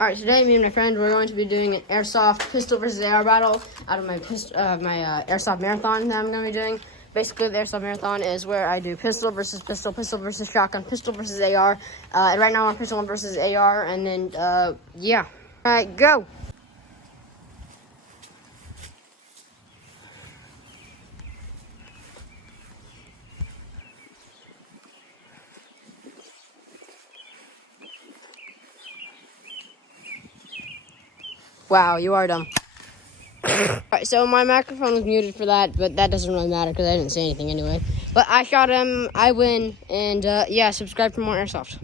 Alright, today me and my friend we're going to be doing an Airsoft pistol versus AR battle out of my Airsoft marathon that I'm going to be doing. Basically, the Airsoft marathon is where I do pistol versus pistol, pistol versus shotgun, pistol versus AR. And right now I'm pistol versus AR, and then, yeah. Alright, go! Wow, you are dumb. Alright, so my microphone was muted for that, but that doesn't really matter because I didn't say anything anyway. But I shot him, I win, and yeah, subscribe for more Airsoft.